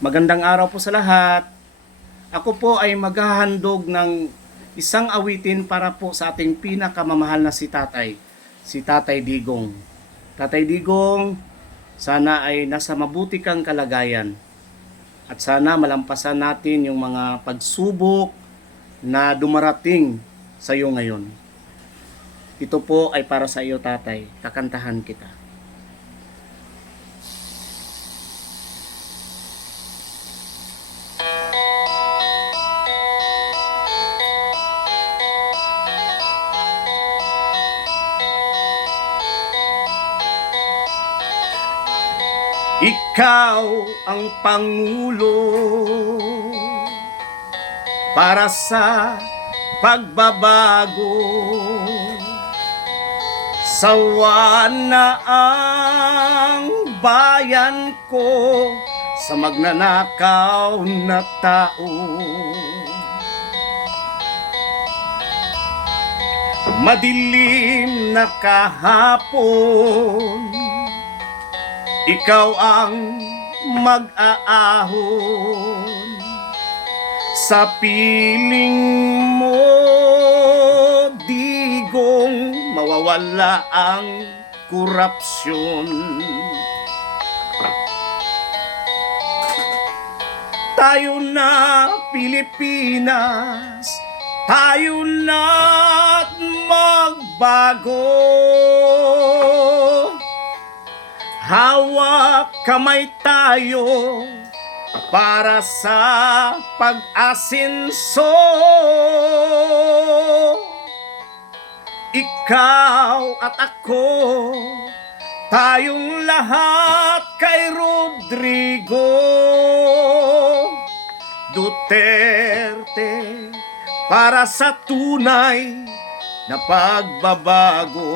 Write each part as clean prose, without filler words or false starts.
Magandang araw po sa lahat. Ako po ay maghahandog ng isang awitin para po sa ating pinakamamahal na si Tatay Digong. Tatay Digong, sana ay nasa mabuti kang kalagayan at sana malampasan natin yung mga pagsubok na dumarating sa iyo ngayon. Ito po ay para sa iyo, Tatay. Kakantahan kita. Ikaw ang Pangulo para sa pagbabago. Sawa na ang bayan ko sa magnanakaw na tao. Madilim na kahapon, ikaw ang mag-aahon. Sa piling mo, Digong, mawawala ang korupsyon. Tayo na Pilipinas, tayo na't magbago. Hawak kamay tayo para sa pag-asenso. Ikaw at ako, tayong lahat kay Rodrigo Duterte para sa tunay na pagbabago.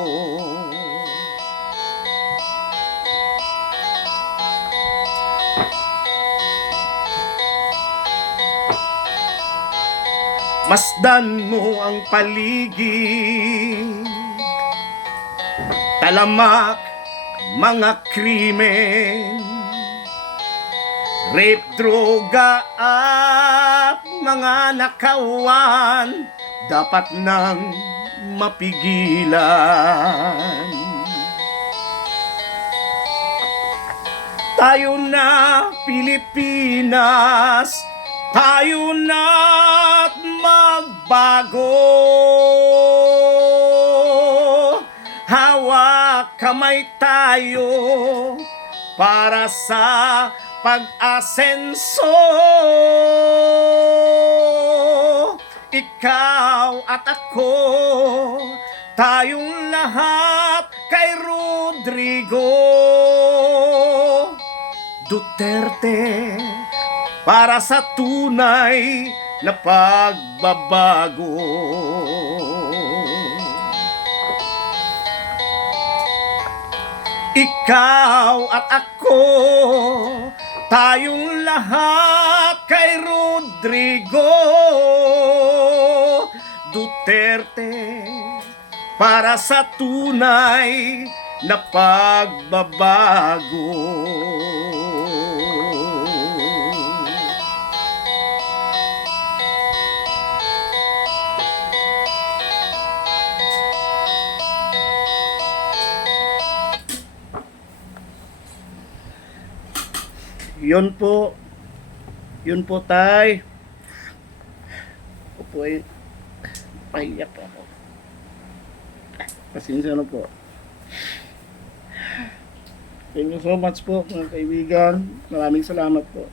Masdan mo ang paligid, talamak mga krimen, rape, droga at mga nakawan dapat nang mapigilan. Tayo na Pilipinas, tayo na't magbago. Hawak kamay tayo para sa pag-asenso. Ikaw at ako, tayong lahat kay Rodrigo Duterte para sa tunay na pagbabago. Ikaw at ako, tayong lahat kay Rodrigo Duterte para sa tunay na pagbabago. Yun po, Tay. Ako po ay pahiyak ako. Pasensya na po. Thank you so much po, mga kaibigan. Maraming salamat po.